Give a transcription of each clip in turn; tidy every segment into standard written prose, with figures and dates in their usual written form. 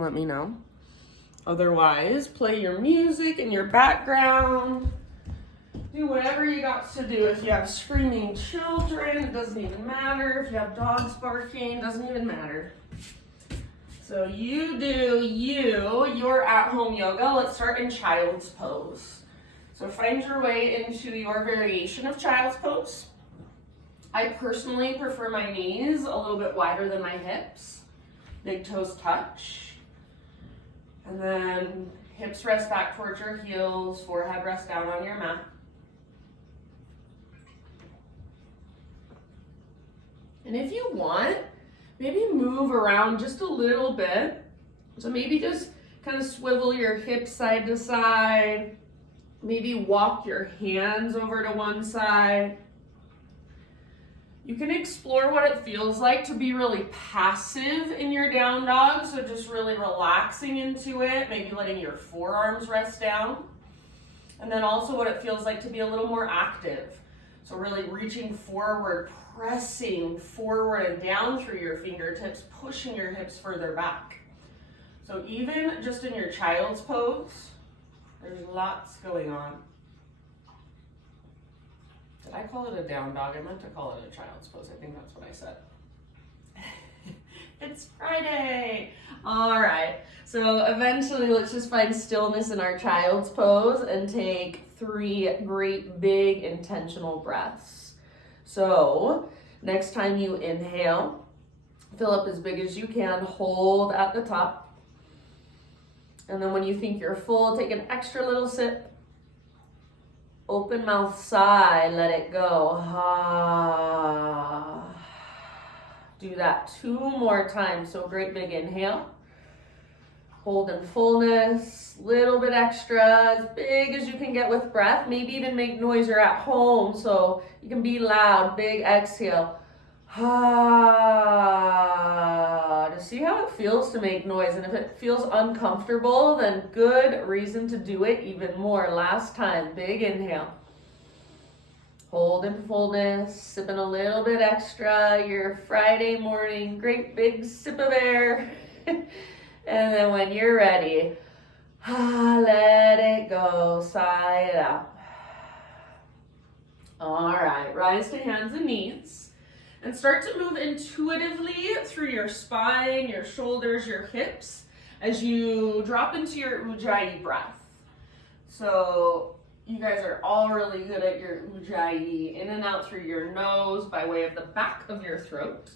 let me know. Otherwise, play your music in your background. Do whatever you got to do. If you have screaming children, it doesn't even matter. If you have dogs barking, it doesn't even matter. So you do your at-home yoga. Let's start in child's pose. So find your way into your variation of child's pose. I personally prefer my knees a little bit wider than my hips. Big toes touch. And then hips rest back towards your heels, forehead rest down on your mat. And if you want, maybe move around just a little bit. So maybe just kind of swivel your hips side to side. Maybe walk your hands over to one side. You can explore what it feels like to be really passive in your down dog. So just really relaxing into it, maybe letting your forearms rest down. And then also what it feels like to be a little more active. So really reaching forward, pressing forward and down through your fingertips, pushing your hips further back. So even just in your child's pose, there's lots going on. Did I call it a down dog? I meant to call it a child's pose. I think that's what I said. It's Friday. All right. So eventually, let's just find stillness in our child's pose and take 3 great big intentional breaths. So next time you inhale, fill up as big as you can, hold at the top. And then when you think you're full, take an extra little sip. Open mouth sigh, let it go. Ah. Do that 2 more times. So great big inhale. Hold in fullness, little bit extra, as big as you can get with breath. Maybe even make noise. You're at home, so you can be loud. Big exhale. Ah. To see how it feels to make noise. And if it feels uncomfortable, then good reason to do it even more. Last time, big inhale. Hold in fullness, sipping a little bit extra. Your Friday morning, great big sip of air. And then when you're ready, let it go, sigh it out. All right, rise to hands and knees and start to move intuitively through your spine, your shoulders, your hips as you drop into your Ujjayi breath. So you guys are all really good at your Ujjayi, in and out through your nose by way of the back of your throat.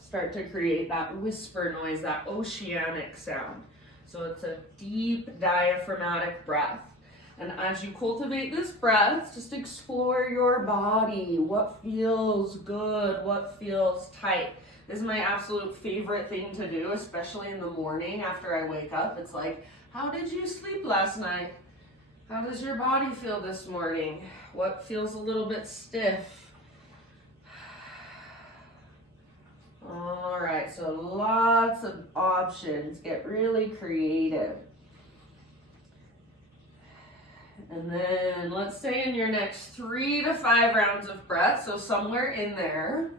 Start to create that whisper noise, that oceanic sound. So it's a deep diaphragmatic breath. And as you cultivate this breath, just explore your body. What feels good? What feels tight? This is my absolute favorite thing to do, especially in the morning after I wake up. It's like, how did you sleep last night? How does your body feel this morning? What feels a little bit stiff? All right, so lots of options. Get really creative. And then let's say in your next 3 to 5 rounds of breath, so somewhere in there,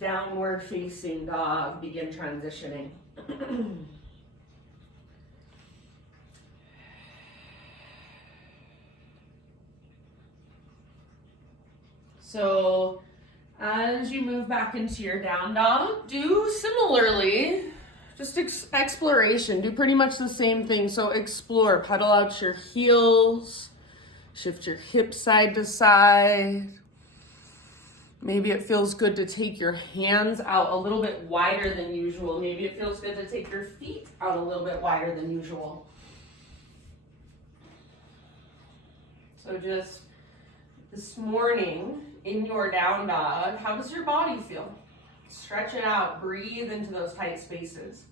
downward facing dog, begin transitioning. So as you move back into your down dog, do similarly, just exploration. Do pretty much the same thing. So explore, pedal out your heels, shift your hips side to side. Maybe it feels good to take your hands out a little bit wider than usual. Maybe it feels good to take your feet out a little bit wider than usual. So just this morning in your down dog, how does your body feel? Stretch it out, breathe into those tight spaces.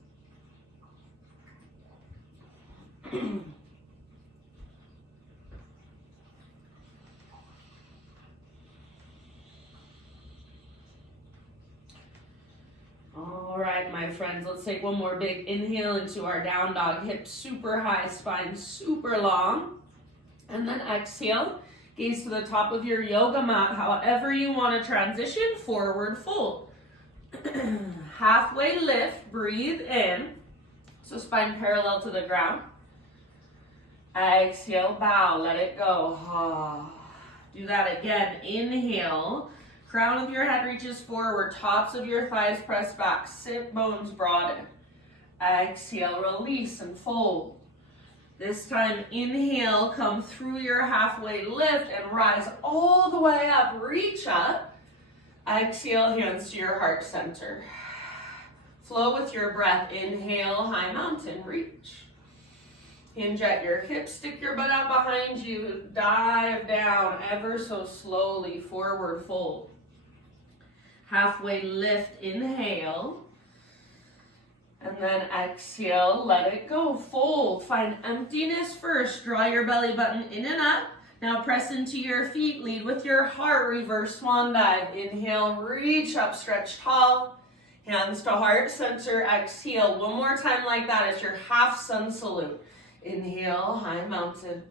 All right, my friends, let's take one more big inhale into our down dog. Hips super high, spine super long. And then exhale. Gaze to the top of your yoga mat, however you want to transition, forward fold. Halfway lift, breathe in. So spine parallel to the ground. Exhale, bow, let it go. Do that again. Inhale, crown of your head reaches forward, tops of your thighs press back, sit bones broaden. Exhale, release and fold. This time, inhale, come through your halfway lift and rise all the way up, reach up. Exhale, hands to your heart center. Flow with your breath. Inhale, high mountain, reach. Hinge at your hips, stick your butt out behind you, dive down ever so slowly, forward fold. Halfway lift, inhale. And then exhale, let it go, fold. Find emptiness first, draw your belly button in and up. Now press into your feet, lead with your heart, reverse swan dive. Inhale, reach up, stretch tall. Hands to heart center, exhale. One more time like that as your half sun salute. Inhale, high mountain.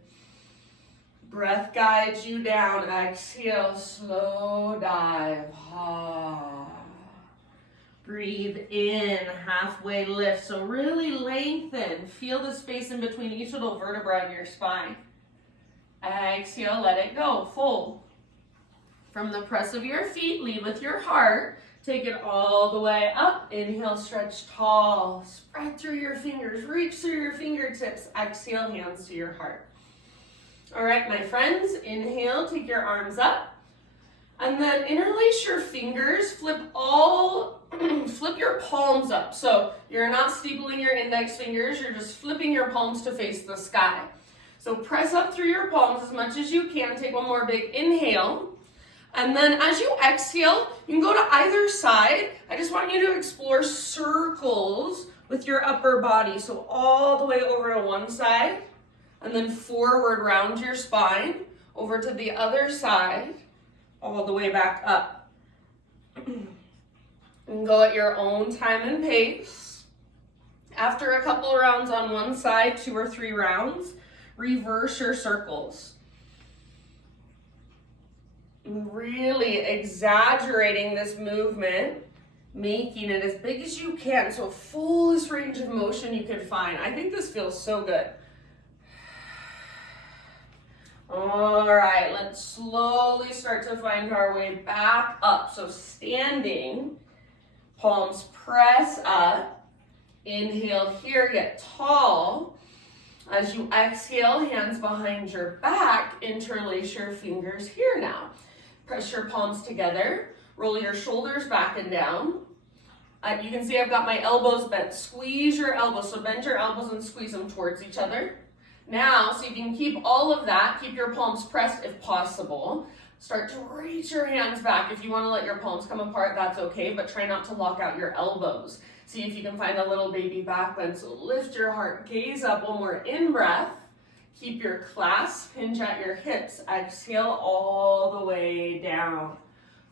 Breath guides you down. Exhale, slow dive. Breathe in, halfway lift. So really lengthen. Feel the space in between each little vertebra in your spine. Exhale, let it go. Fold. From the press of your feet, lead with your heart. Take it all the way up. Inhale, stretch tall. Spread through your fingers. Reach through your fingertips. Exhale, hands to your heart. All right, my friends. Inhale, take your arms up. And then interlace your fingers. Flip your palms up. So you're not steepling your index fingers. You're just flipping your palms to face the sky. So press up through your palms as much as you can. Take one more big inhale. And then as you exhale, you can go to either side. I just want you to explore circles with your upper body. So all the way over to one side, and then forward round your spine, over to the other side, all the way back up. And go at your own time and pace. After a couple rounds on one side, 2 or 3 rounds, reverse your circles. Really exaggerating this movement, making it as big as you can, so fullest range of motion you can find. I think this feels so good. All right, let's slowly start to find our way back up. So standing, palms press up. Inhale here, get tall. As you exhale, hands behind your back, interlace your fingers here now. Press your palms together, roll your shoulders back and down. You can see I've got my elbows bent. Squeeze your elbows, so bend your elbows and squeeze them towards each other. Now, so you can keep all of that, keep your palms pressed if possible. Start to reach your hands back. If you want to let your palms come apart, that's okay, but try not to lock out your elbows. See if you can find a little baby back bend. So lift your heart, gaze up, one more in-breath. Keep your clasp, hinge at your hips. Exhale all the way down.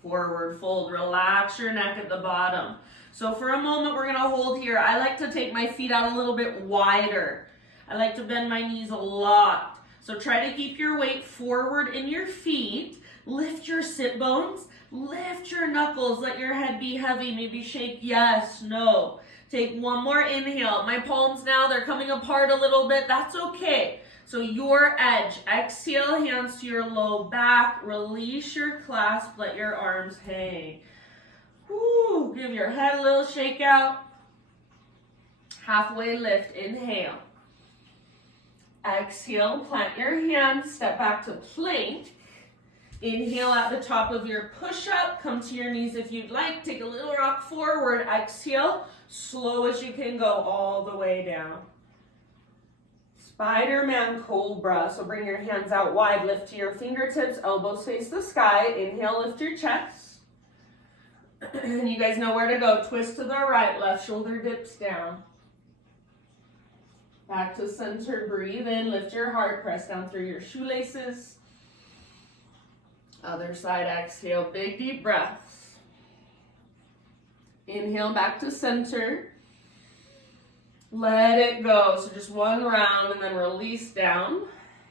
Forward fold, relax your neck at the bottom. So for a moment, we're gonna hold here. I like to take my feet out a little bit wider. I like to bend my knees a lot. So try to keep your weight forward in your feet. Lift your sit bones. Lift your knuckles. Let your head be heavy. Maybe shake yes, no. Take one more inhale. My palms now, they're coming apart a little bit. That's okay. So your edge. Exhale, hands to your low back. Release your clasp. Let your arms hang. Woo. Give your head a little shake out. Halfway lift. Inhale. Exhale, plant your hands. Step back to plank. Inhale at the top of your push-up. Come to your knees if you'd like. Take a little rock forward. Exhale, slow as you can go all the way down. Spider-Man Cobra. So bring your hands out wide. Lift to your fingertips. Elbows face the sky. Inhale, lift your chest. And you guys know where to go. Twist to the right. Left shoulder dips down. Back to center. Breathe in. Lift your heart. Press down through your shoelaces. Other side, exhale, big deep breaths. Inhale back to center. Let it go. So just one round and then release down.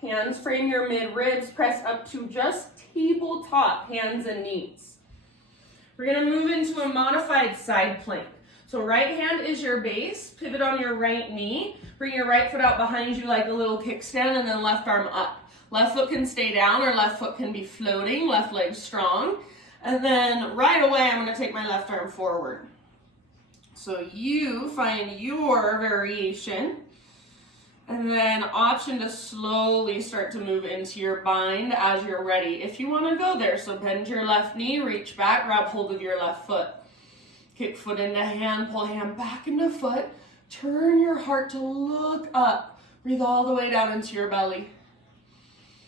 Hands frame your mid-ribs, press up to just tabletop, hands and knees. We're gonna move into a modified side plank. So right hand is your base, pivot on your right knee, bring your right foot out behind you like a little kickstand, and then left arm up. Left foot can stay down or left foot can be floating, left leg strong. And then right away, I'm gonna take my left arm forward. So you find your variation, and then option to slowly start to move into your bind as you're ready. If you wanna go there, so bend your left knee, reach back, grab hold of your left foot. Kick foot into hand, pull hand back into foot. Turn your heart to look up. Breathe all the way down into your belly.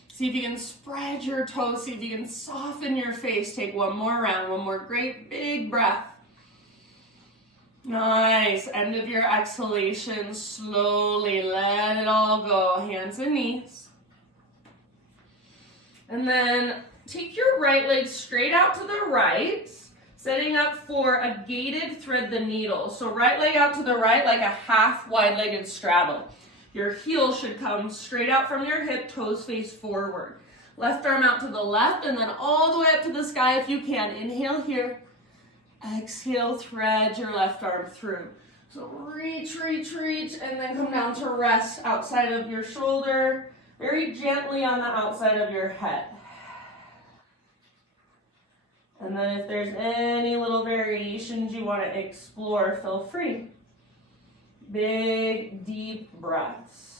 See if you can spread your toes. See if you can soften your face. Take one more round, one more great big breath. Nice. End of your exhalation. Slowly let it all go. Hands and knees. And then take your right leg straight out to the right, setting up for a gated thread the needle. So right leg out to the right like a half wide-legged straddle. Your heel should come straight out from your hip, toes face forward. Left arm out to the left and then all the way up to the sky if you can. Inhale here. Exhale, thread your left arm through. So reach, reach, reach, and then come down to rest outside of your shoulder, very gently on the outside of your head. And then if there's any little variations you want to explore, feel free. Big, deep breaths.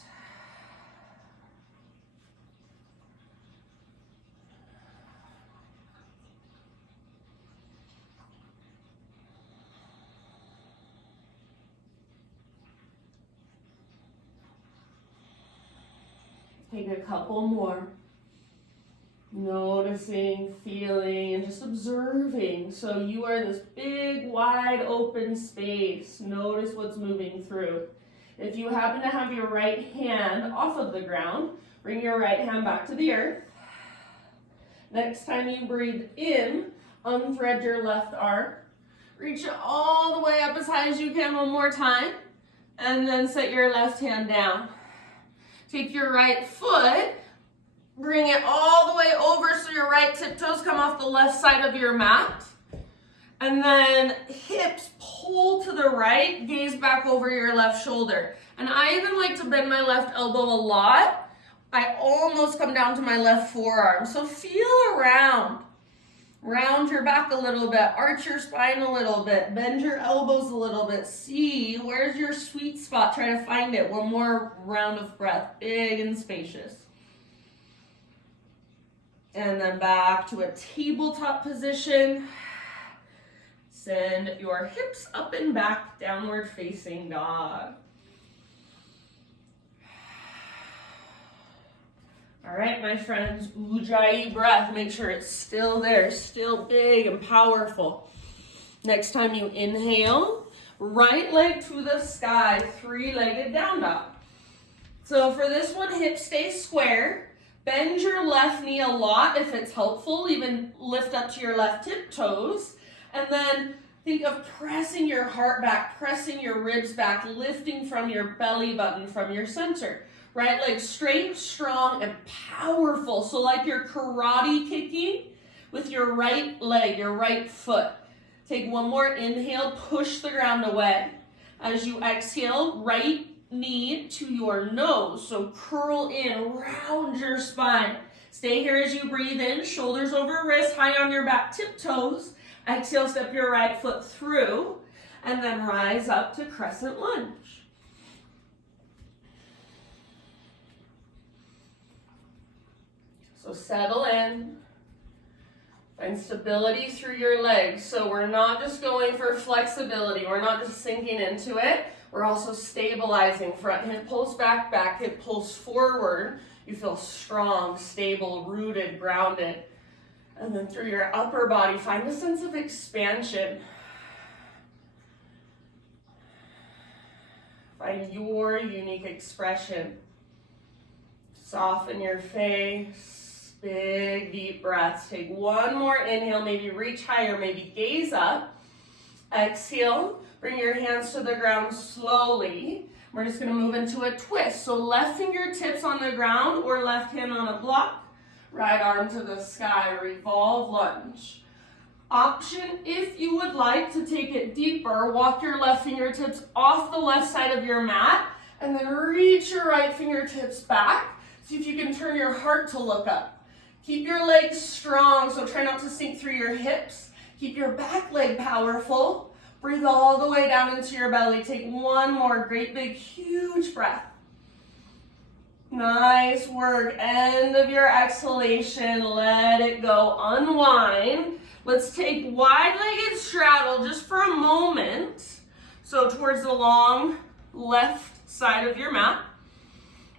Take a couple more. Noticing, feeling, and just observing. So you are this big, wide open space. Notice what's moving through. If you happen to have your right hand off of the ground, bring your right hand back to the earth. Next time you breathe in, unthread your left arm. Reach it all the way up as high as you can one more time. And then set your left hand down. Take your right foot, bring it all the way over so your right tiptoes come off the left side of your mat. And then hips pull to the right, gaze back over your left shoulder. And I even like to bend my left elbow a lot. I almost come down to my left forearm. So feel around. Round your back a little bit, arch your spine a little bit, bend your elbows a little bit. See, where's your sweet spot? Try to find it. One more round of breath, big and spacious. And then back to a tabletop position. Send your hips up and back, downward facing dog. All right, my friends, Ujjayi breath. Make sure it's still there, still big and powerful. Next time you inhale, right leg to the sky, three-legged down dog. So for this one, hips stay square. Bend your left knee a lot if it's helpful. Even lift up to your left tiptoes. And then think of pressing your heart back, pressing your ribs back, lifting from your belly button, from your center. Right leg straight, strong, and powerful. So like you're karate kicking with your right leg, your right foot. Take one more inhale, push the ground away. As you exhale, right knee to your nose. So curl in, round your spine. Stay here as you breathe in, shoulders over wrist, high on your back tiptoes. Exhale, step your right foot through, and then rise up to Crescent Lunge. So settle in, find stability through your legs. So we're not just going for flexibility, we're not just sinking into it, we're also stabilizing. Front hip pulls back, back hip pulls forward. You feel strong, stable, rooted, grounded. And then through your upper body, find a sense of expansion. Find your unique expression. Soften your face. Big, deep breaths. Take one more inhale, maybe reach higher, maybe gaze up. Exhale, bring your hands to the ground slowly. We're just gonna move into a twist. So left fingertips on the ground or left hand on a block, right arm to the sky, revolve lunge. Option, if you would like to take it deeper, walk your left fingertips off the left side of your mat and then reach your right fingertips back. See if you can turn your heart to look up. Keep your legs strong, so try not to sink through your hips. Keep your back leg powerful. Breathe all the way down into your belly. Take one more great big huge breath. Nice work. End of your exhalation. Let it go. Unwind. Let's take wide-legged straddle just for a moment. So towards the long left side of your mat.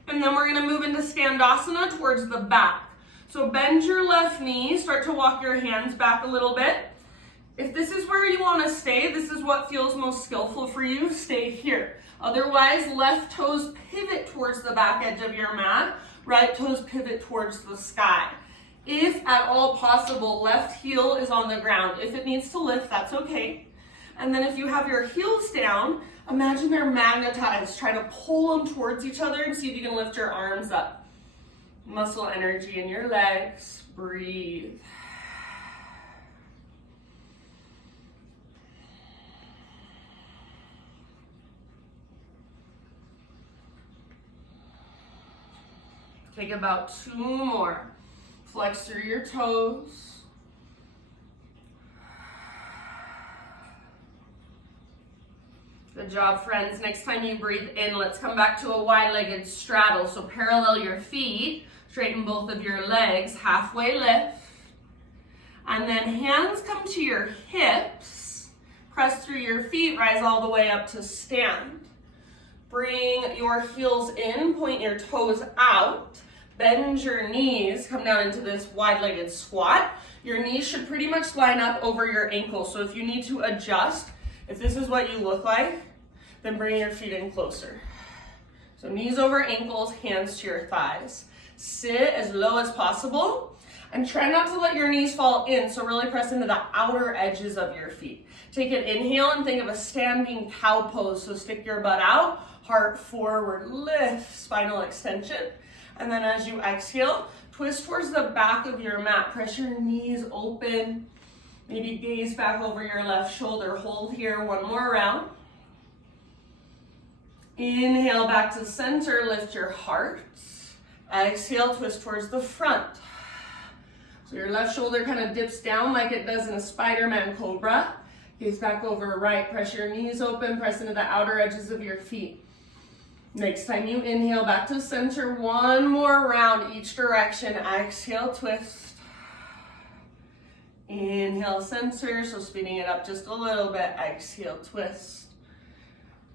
And then we're going to move into Standasana towards the back. So bend your left knee. Start to walk your hands back a little bit. If this is where you want to stay, this is what feels most skillful for you, stay here. Otherwise, left toes pivot towards the back edge of your mat, right toes pivot towards the sky. If at all possible, left heel is on the ground. If it needs to lift, that's okay. And then if you have your heels down, imagine they're magnetized. Try to pull them towards each other and see if you can lift your arms up. Muscle energy in your legs. Breathe. Take about 2 more. Flex through your toes. Good job, friends. Next time you breathe in, let's come back to a wide-legged straddle. So parallel your feet, straighten both of your legs, halfway lift. And then hands come to your hips. Press through your feet, rise all the way up to stand. Bring your heels in, point your toes out. Bend your knees, come down into this wide-legged squat. Your knees should pretty much line up over your ankles. So if you need to adjust, if this is what you look like, then bring your feet in closer. So knees over ankles, hands to your thighs. Sit as low as possible and try not to let your knees fall in. So really press into the outer edges of your feet. Take an inhale and think of a standing cow pose. So stick your butt out, heart forward, lift, spinal extension. And then as you exhale, twist towards the back of your mat. Press your knees open. Maybe gaze back over your left shoulder. Hold here, 1 more round. Inhale back to center, lift your heart. Exhale, twist towards the front. So your left shoulder kind of dips down like it does in a Spider-Man cobra. Gaze back over right, press your knees open, press into the outer edges of your feet. Next time you inhale back to center, 1 more round each direction. Exhale, twist. Inhale, center, so speeding it up just a little bit. Exhale, twist.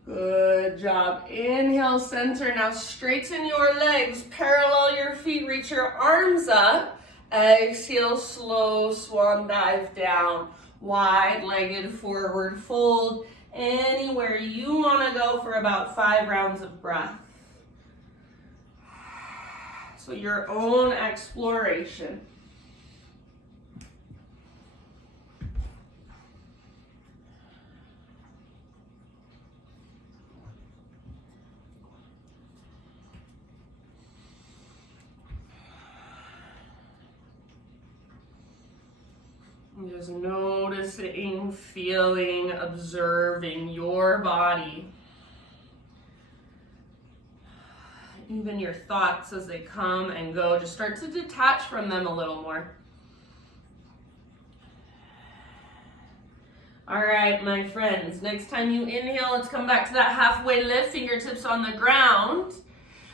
Good job. Inhale, center. Now straighten your legs, parallel your feet, reach your arms up. Exhale, slow swan dive down. Wide-legged forward fold. Anywhere you want to go for about 5 rounds of breath. So your own exploration. Just noticing, feeling, observing your body. Even your thoughts as they come and go, just start to detach from them a little more. All right, my friends, next time you inhale, let's come back to that halfway lift, fingertips on the ground.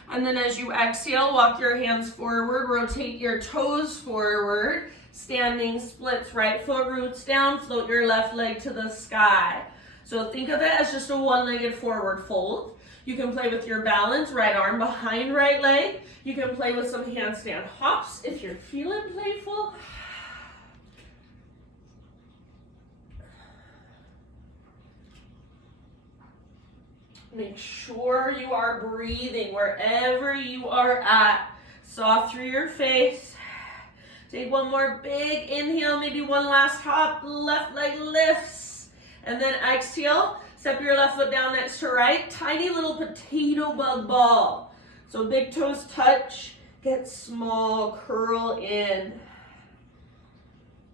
And then as you exhale, walk your hands forward, rotate your toes forward. Standing splits, right foot roots down, float your left leg to the sky. So think of it as just a 1-legged forward fold. You can play with your balance, right arm behind right leg. You can play with some handstand hops if you're feeling playful. Make sure you are breathing wherever you are at. Soft through your face. Take 1 more big inhale, maybe 1 last hop, left leg lifts. And then exhale, Step your left foot down next to right. Tiny little potato bug ball. So big toes touch, get small, curl in.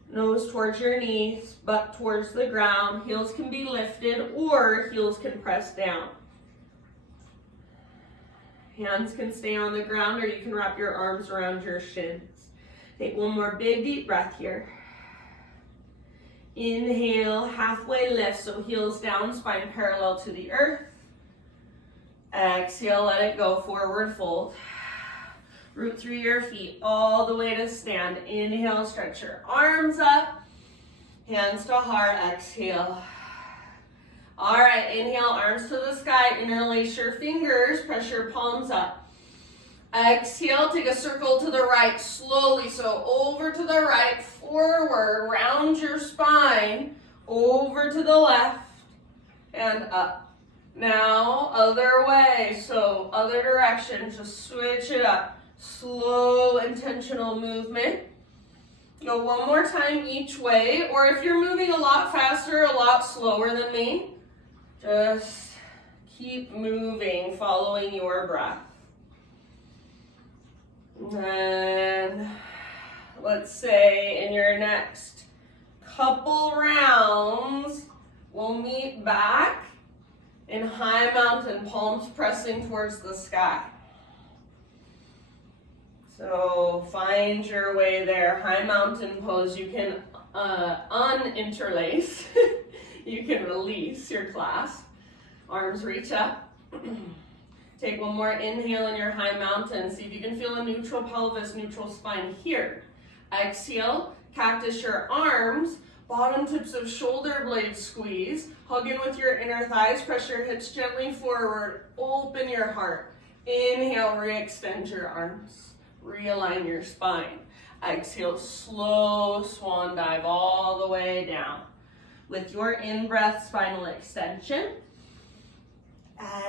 Nose towards your knees, butt towards the ground. Heels can be lifted or heels can press down. Hands can stay on the ground or you can wrap your arms around your shins. Take one more big deep breath here. Inhale, halfway lift, so heels down, spine parallel to the earth. Exhale, let it go, forward fold. Root through your feet all the way to stand. Inhale, stretch your arms up. Hands to heart, exhale. All right, inhale, arms to the sky. Interlace your fingers, press your palms up. Exhale, take a circle to the right slowly. So over to the right, forward, round your spine, over to the left, and up. Now, other way, so other direction, just switch it up. Slow, intentional movement. Go one more time each way, or if you're moving a lot faster, a lot slower than me, just keep moving, following your breath. And let's say in your next couple rounds, we'll meet back in high mountain, palms pressing towards the sky. So find your way there. High mountain pose, you can uninterlace. You can release your clasp. Arms reach up. Take one more inhale in your high mountain. See if you can feel a neutral pelvis, neutral spine here. Exhale, cactus your arms. Bottom tips of shoulder blades squeeze. Hug in with your inner thighs. Press your hips gently forward. Open your heart. Inhale, re-extend your arms. Realign your spine. Exhale, slow swan dive all the way down. With your in-breath, spinal extension.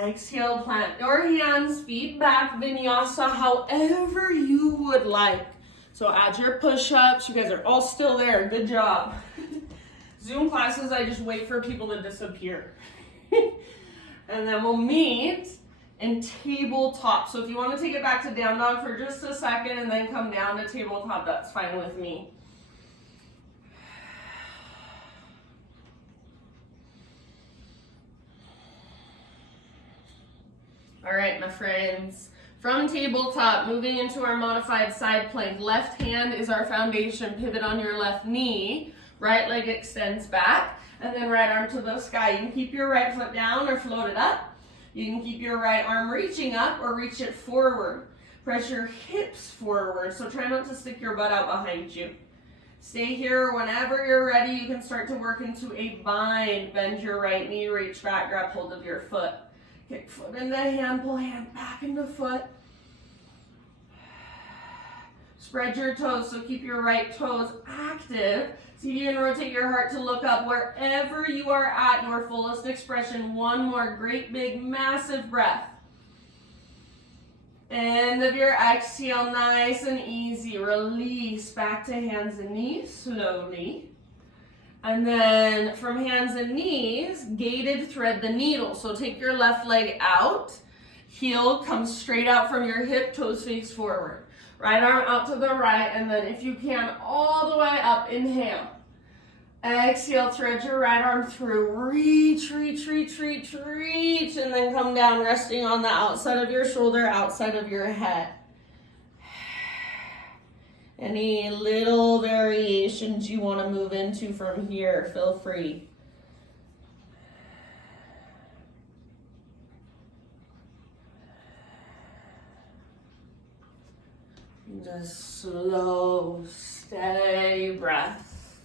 Exhale, plant your hands, feet back, vinyasa, however you would like. So add your push-ups. You guys are all still there. Good job. Zoom classes, I just wait for people to disappear. And then we'll meet in tabletop. So if you want to take it back to down dog for just a second and then come down to tabletop, that's fine with me. All right, my friends. From tabletop, moving into our modified side plank. Left hand is our foundation. Pivot on your left knee. Right leg extends back. And then right arm to the sky. You can keep your right foot down or float it up. You can keep your right arm reaching up or reach it forward. Press your hips forward. So try not to stick your butt out behind you. Stay here. Whenever you're ready, you can start to work into a bind. Bend your right knee, reach back, grab hold of your foot. Kick foot into hand, pull hand back into foot. Spread your toes, so keep your right toes active. See if you can rotate your heart to look up. Wherever you are at your fullest expression, one more great big massive breath. End of your exhale, nice and easy. Release back to hands and knees slowly. And then from hands and knees, gated thread the needle. So take your left leg out. Heel comes straight out from your hip, toes face forward. Right arm out to the right, and then if you can, all the way up, inhale. Exhale, thread your right arm through. Reach, reach, reach, reach, reach, and then come down, resting on the outside of your shoulder, outside of your head. Any little variations you want to move into from here, feel free. Just slow, steady breath.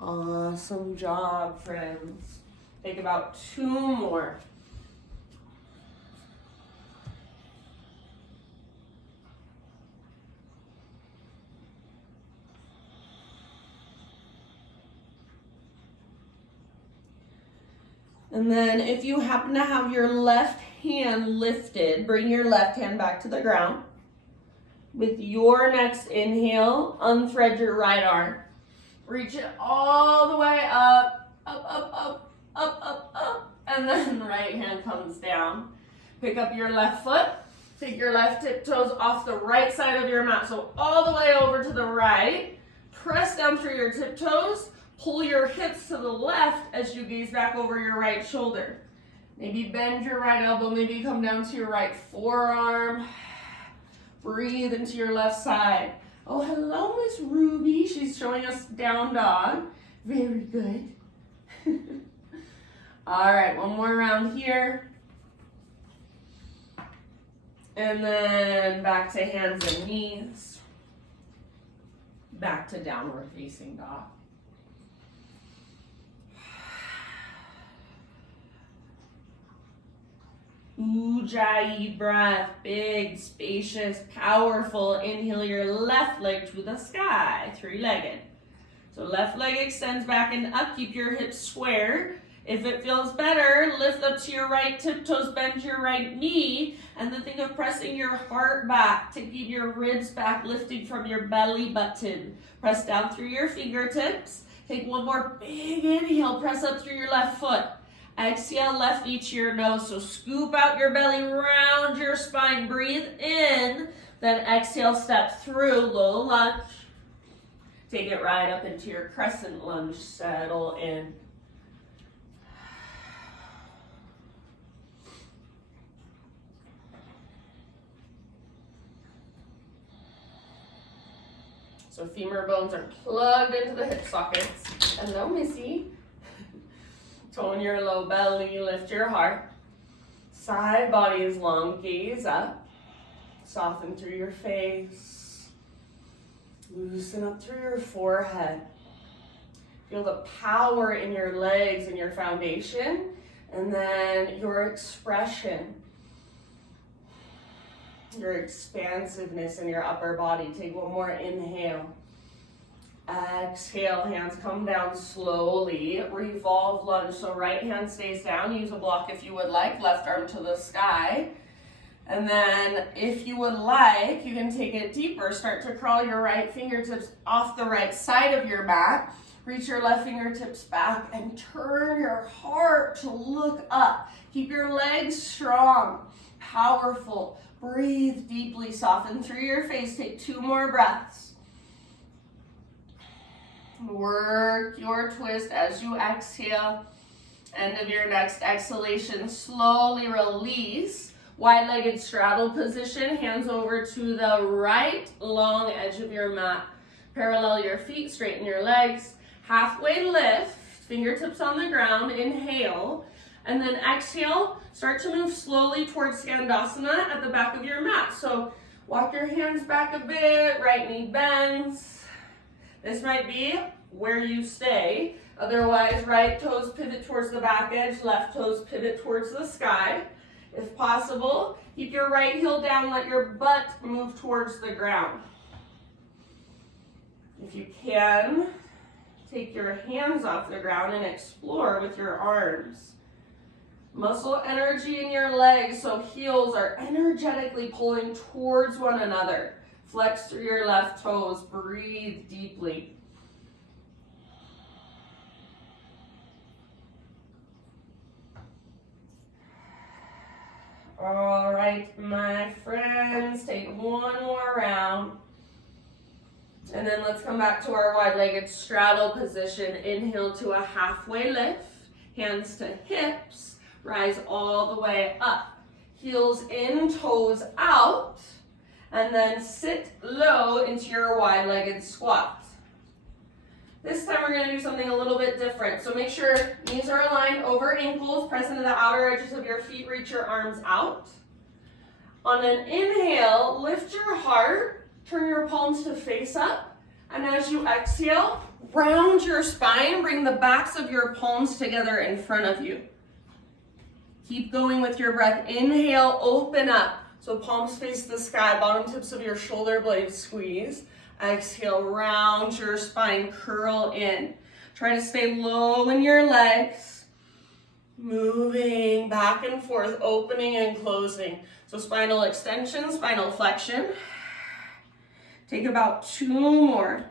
Awesome job, friends. Take about 2 more. And then if you happen to have your left hand lifted, bring your left hand back to the ground. With your next inhale, unthread your right arm. Reach it all the way up, And then right hand comes down. Pick up your left foot. Take your left tiptoes off the right side of your mat. So all the way over to the right. Press down through your tiptoes. Pull your hips to the left as you gaze back over your right shoulder. Maybe bend your right elbow. Maybe come down to your right forearm. Breathe into your left side. Oh, hello, Miss Ruby. She's showing us down dog. Very good. All right, one more round here. And then back to hands and knees. Back to downward facing dog. Ujjayi breath, big, spacious, powerful. Inhale your left leg to the sky, three-legged. So left leg extends back and up, keep your hips square. If it feels better, lift up to your right tiptoes, bend your right knee, and then think of pressing your heart back to keep your ribs back, lifting from your belly button. Press down through your fingertips. Take one more big inhale, press up through your left foot. Exhale, left knee to your nose. So scoop out your belly, round your spine, breathe in, then exhale, step through, low lunge. Take it right up into your crescent lunge, settle in. So femur bones are plugged into the hip sockets. Hello, Missy. Tone your low belly, lift your heart. Side body is long, gaze up. Soften through your face. Loosen up through your forehead. Feel the power in your legs and your foundation. And then your expression. Your expansiveness in your upper body. Take one more inhale. Exhale, hands come down slowly. Revolve lunge, so right hand stays down. Use a block if you would like. Left arm to the sky. And then if you would like, you can take it deeper. Start to crawl your right fingertips off the right side of your mat. Reach your left fingertips back and turn your heart to look up. Keep your legs strong, powerful. Breathe deeply, soften through your face. Take two more breaths. Work your twist as you exhale. End of your next exhalation, slowly release. Wide-legged straddle position, hands over to the right long edge of your mat. Parallel your feet, straighten your legs. Halfway lift, fingertips on the ground, inhale. And then exhale, start to move slowly towards Skandasana at the back of your mat. So walk your hands back a bit, right knee bends. This might be where you stay. Otherwise, right toes pivot towards the back edge, left toes pivot towards the sky. If possible, keep your right heel down, let your butt move towards the ground. If you can, take your hands off the ground and explore with your arms. Muscle energy in your legs, so heels are energetically pulling towards one another. Flex through your left toes, breathe deeply. All right, my friends, take one more round. And then let's come back to our wide-legged straddle position. Inhale to a halfway lift, hands to hips, rise all the way up. Heels in, toes out. And then sit low into your wide-legged squat. This time we're going to do something a little bit different. So make sure knees are aligned over ankles, press into the outer edges of your feet, reach your arms out. On an inhale, lift your heart, turn your palms to face up. And as you exhale, round your spine, bring the backs of your palms together in front of you. Keep going with your breath. Inhale, open up. So palms face the sky, bottom tips of your shoulder blades squeeze. Exhale, round your spine, curl in. Try to stay low in your legs. Moving back and forth, opening and closing. So spinal extension, spinal flexion. Take about two more.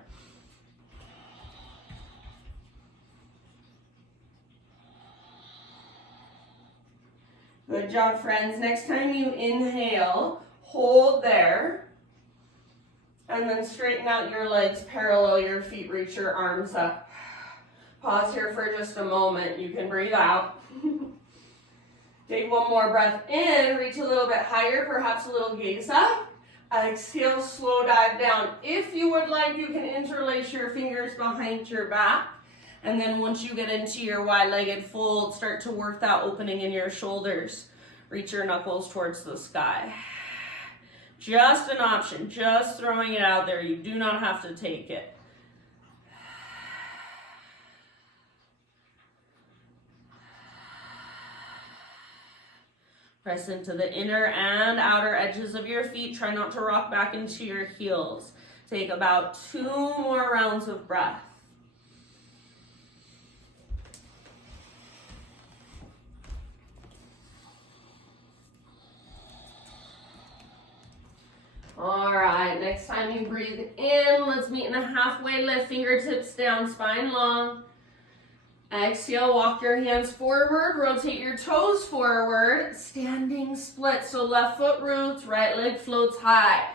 Good job, friends. Next time you inhale, hold there. And then straighten out your legs, parallel your feet, reach your arms up. Pause here for just a moment. You can breathe out. Take one more breath in, reach a little bit higher, perhaps a little gaze up. Exhale, slow dive down. If you would like, you can interlace your fingers behind your back. And then once you get into your wide-legged fold, start to work that opening in your shoulders. Reach your knuckles towards the sky. Just an option, just throwing it out there. You do not have to take it. Press into the inner and outer edges of your feet. Try not to rock back into your heels. Take about 2 more rounds of breath. All right, next time you breathe in, let's meet in a halfway lift, fingertips down, spine long. Exhale, walk your hands forward, rotate your toes forward, standing split. So left foot roots, right leg floats high.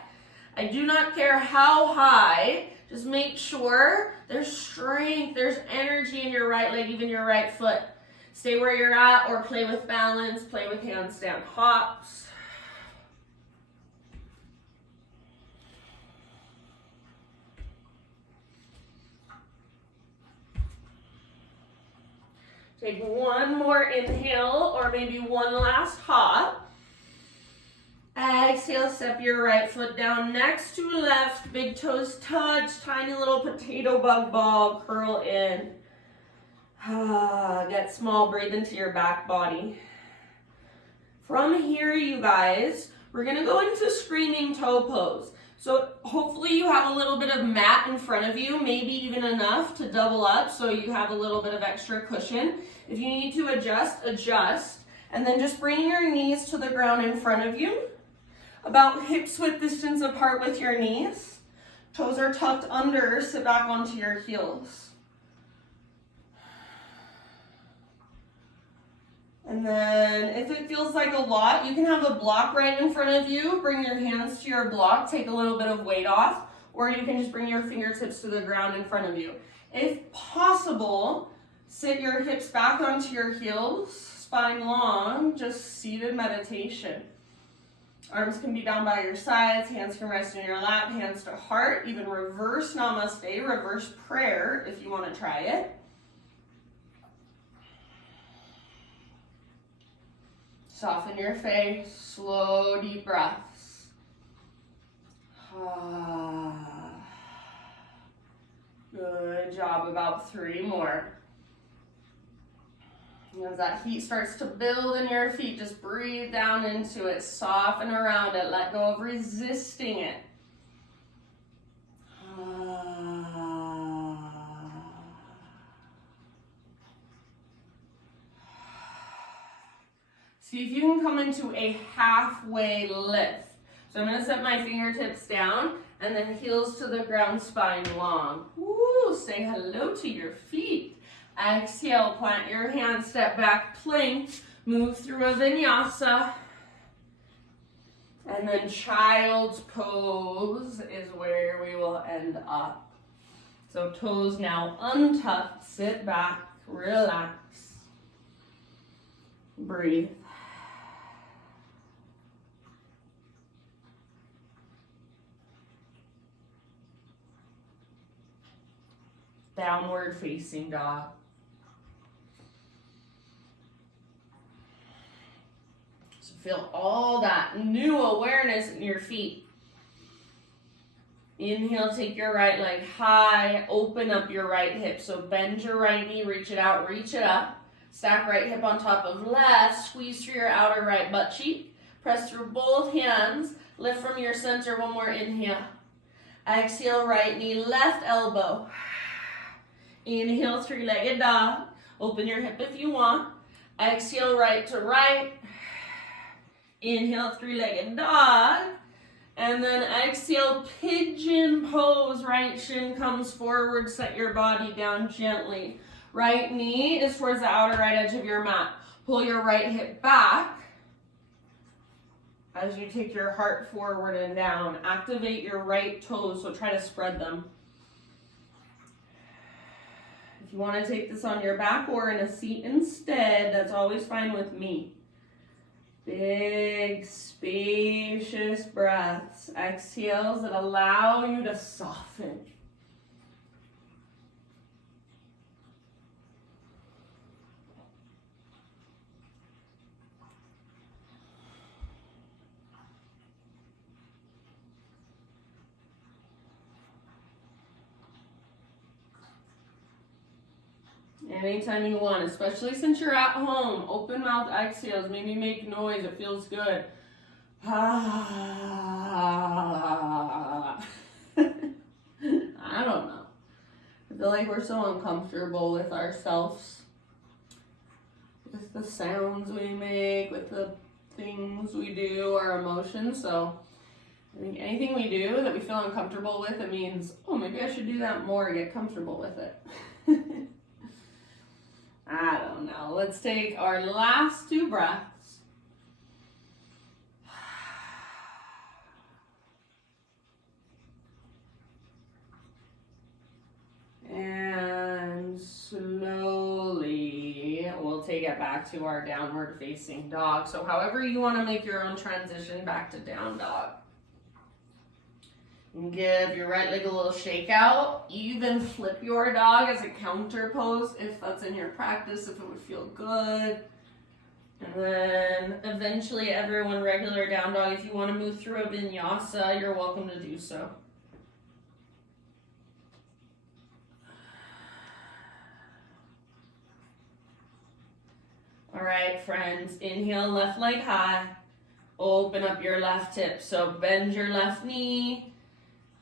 I do not care how high, just make sure there's strength, there's energy in your right leg, even your right foot. Stay where you're at or play with balance, play with handstand hops. Take one more inhale or maybe one last hop. Exhale, step your right foot down next to left. Big toes touch, tiny little potato bug ball, curl in. Get small, breathe into your back body. From here, you guys, we're gonna go into screaming toe pose. So hopefully you have a little bit of mat in front of you, maybe even enough to double up so you have a little bit of extra cushion. If you need to adjust, adjust. And then just bring your knees to the ground in front of you. About hips width distance apart with your knees. Toes are tucked under, sit back onto your heels. And then if it feels like a lot, you can have a block right in front of you. Bring your hands to your block, take a little bit of weight off, or you can just bring your fingertips to the ground in front of you. If possible, sit your hips back onto your heels, spine long, just seated meditation. Arms can be down by your sides, hands can rest in your lap, hands to heart, even reverse namaste, reverse prayer if you want to try it. Soften your face, slow, deep breaths. Good job, about 3 more. As that heat starts to build in your feet, just breathe down into it, soften around it, let go of resisting it. See if you can come into a halfway lift. So I'm gonna set my fingertips down and then heels to the ground, spine long. Woo, say hello to your feet. Exhale, plant your hands, step back, plank, move through a vinyasa. And then child's pose is where we will end up. So toes now untucked, sit back, relax, breathe. Downward facing dog. So feel all that new awareness in your feet. Inhale, take your right leg high, open up your right hip. So bend your right knee, reach it out, reach it up. Stack right hip on top of left, squeeze through your outer right butt cheek. Press through both hands, lift from your center, one more inhale. Exhale, right knee, left elbow. Inhale, 3-legged dog. Open your hip if you want. Exhale, right to right. Inhale, 3-legged dog. And then exhale, pigeon pose. Right shin comes forward. Set your body down gently. Right knee is towards the outer right edge of your mat. Pull your right hip back. as you take your heart forward and down. Activate your right toes, so try to spread them. If you want to take this on your back or in a seat instead, that's always fine with me. Big, spacious breaths. Exhales that allow you to soften. Anytime you want, especially since you're at home, open mouth exhales, maybe make noise, it feels good. I don't know. I feel like we're so uncomfortable with ourselves, with the sounds we make, with the things we do, our emotions. So I think anything we do that we feel uncomfortable with, it means, oh, maybe I should do that more, get comfortable with it. I don't know. Let's take our last 2 breaths. And slowly, we'll take it back to our downward facing dog. So however you want to make your own transition back to down dog. And give your right leg a little shake out. Even flip your dog as a counter pose if that's in your practice, if it would feel good. And then eventually everyone regular down dog. If you want to move through a vinyasa, you're welcome to do so. All right, friends, inhale, left leg high. Open up your left hip. So bend your left knee.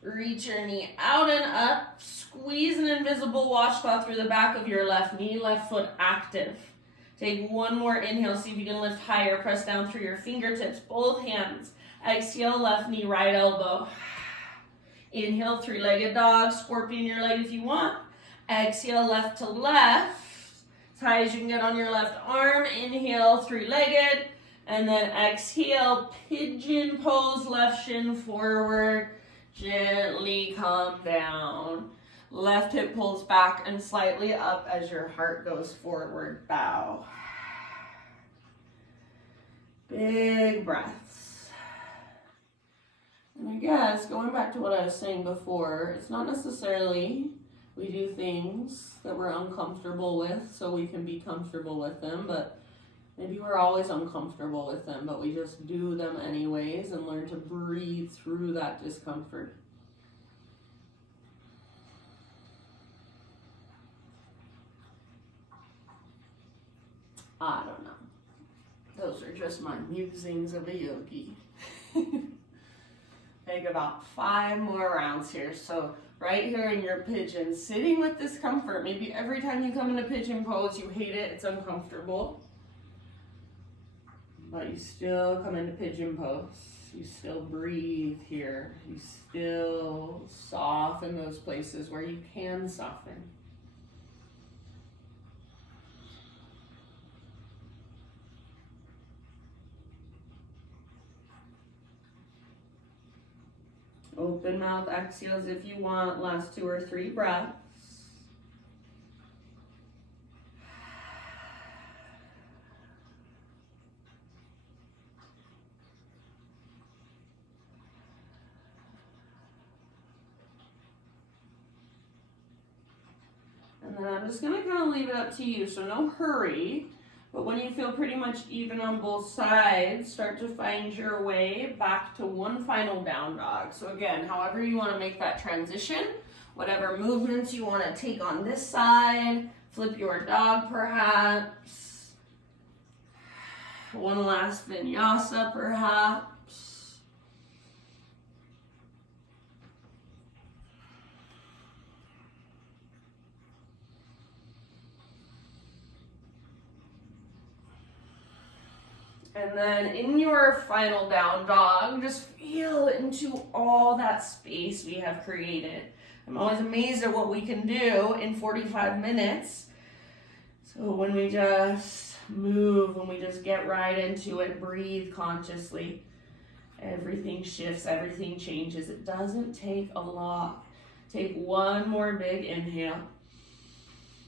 Reach your knee out and up. Squeeze an invisible washcloth through the back of your left knee, left foot active. Take one more inhale. See if you can lift higher. Press down through your fingertips, both hands. Exhale, left knee, right elbow. Inhale, 3-legged dog. Scorpion your leg if you want. Exhale, left to left. As high as you can get on your left arm. Inhale, 3-legged. And then exhale, pigeon pose, left shin forward. Gently come down. Left hip pulls back and slightly up as your heart goes forward. Bow. Big breaths. And I guess, going back to what I was saying before, it's not necessarily we do things that we're uncomfortable with so we can be comfortable with them, but maybe we're always uncomfortable with them, but we just do them anyways and learn to breathe through that discomfort. I don't know. Those are just my musings of a yogi. Take about 5 more rounds here. So right here in your pigeon, sitting with discomfort. Maybe every time you come into pigeon pose, you hate it, it's uncomfortable. But you still come into pigeon pose. You still breathe here. You still soften those places where you can soften. Open mouth exhales if you want. Last 2 or 3 breaths. And then I'm just going to kind of leave it up to you, so no hurry. But when you feel pretty much even on both sides, start to find your way back to one final down dog. So again, however you want to make that transition, whatever movements you want to take on this side, flip your dog perhaps, one last vinyasa perhaps. And then in your final down dog, just feel into all that space we have created. I'm always amazed at what we can do in 45 minutes. So when we just move, when we just get right into it, breathe consciously. Everything shifts, everything changes. It doesn't take a lot. Take one more big inhale.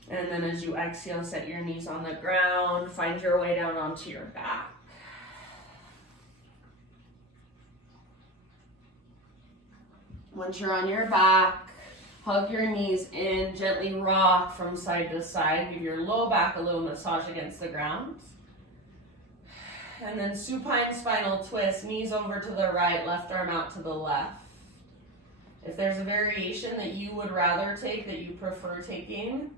And then as you exhale, set your knees on the ground. Find your way down onto your back. Once you're on your back, hug your knees in, gently rock from side to side. Give your low back a little massage against the ground. And then supine spinal twist, knees over to the right, left arm out to the left. If there's a variation that you would rather take, that you prefer taking,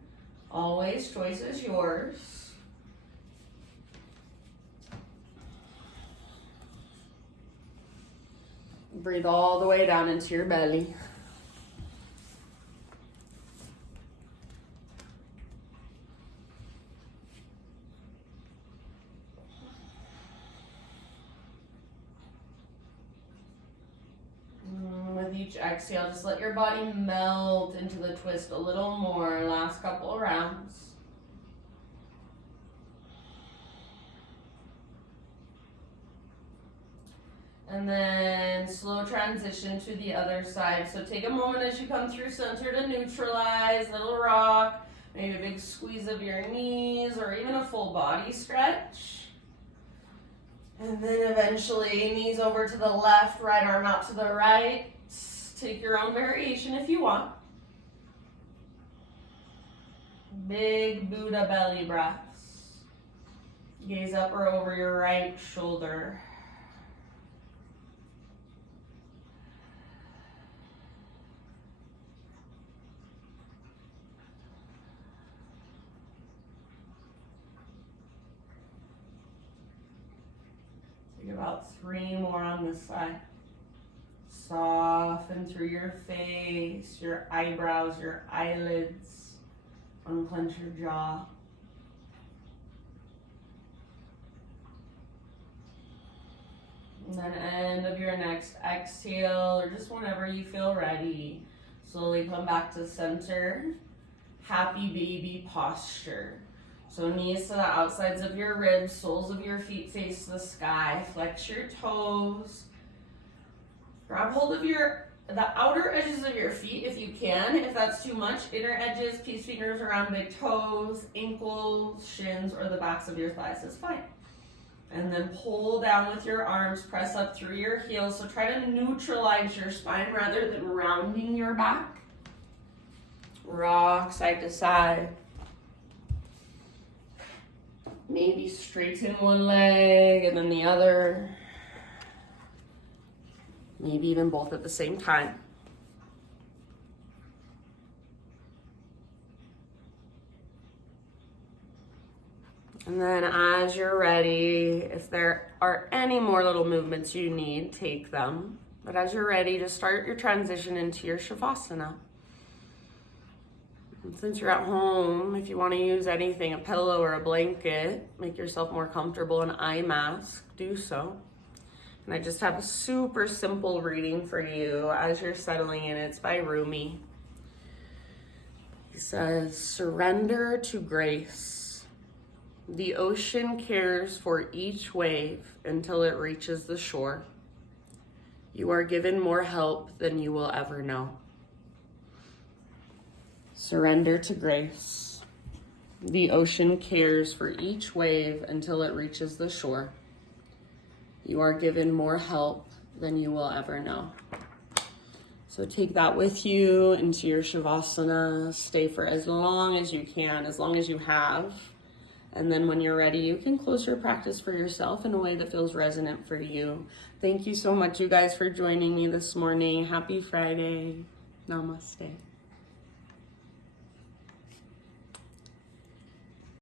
always, choice is yours. Breathe all the way down into your belly. With each exhale, just let your body melt into the twist a little more. Last couple of rounds. And then slow transition to the other side. So take a moment as you come through center to neutralize, little rock, maybe a big squeeze of your knees or even a full body stretch. And then eventually knees over to the left, right arm out to the right. Take your own variation if you want. Big Buddha belly breaths. Gaze up or over your right shoulder. Take about 3 more on this side. Soften through your face, your eyebrows, your eyelids. Unclench your jaw. And then end of your next exhale, or just whenever you feel ready, slowly come back to center. Happy baby posture. So knees to the outsides of your ribs, soles of your feet face the sky. Flex your toes. Grab hold of the outer edges of your feet if you can. If that's too much, inner edges, peace fingers around big toes, ankles, shins, or the backs of your thighs is fine. And then pull down with your arms, press up through your heels. So try to neutralize your spine rather than rounding your back. Rock side to side. Maybe straighten one leg and then the other. Maybe even both at the same time. And then as you're ready, if there are any more little movements you need, take them. But as you're ready, just start your transition into your Shavasana. And since you're at home, if you want to use anything, a pillow or a blanket, make yourself more comfortable, an eye mask, do so. And I just have a super simple reading for you as you're settling in. It's by Rumi. He says, surrender to grace. The ocean cares for each wave until it reaches the shore. You are given more help than you will ever know. Surrender to grace. The ocean cares for each wave until it reaches the shore. You are given more help than you will ever know. So take that with you into your Shavasana. Stay for as long as you can, as long as you have. And then when you're ready, you can close your practice for yourself in a way that feels resonant for you. Thank you so much, you guys, for joining me this morning. Happy Friday. Namaste.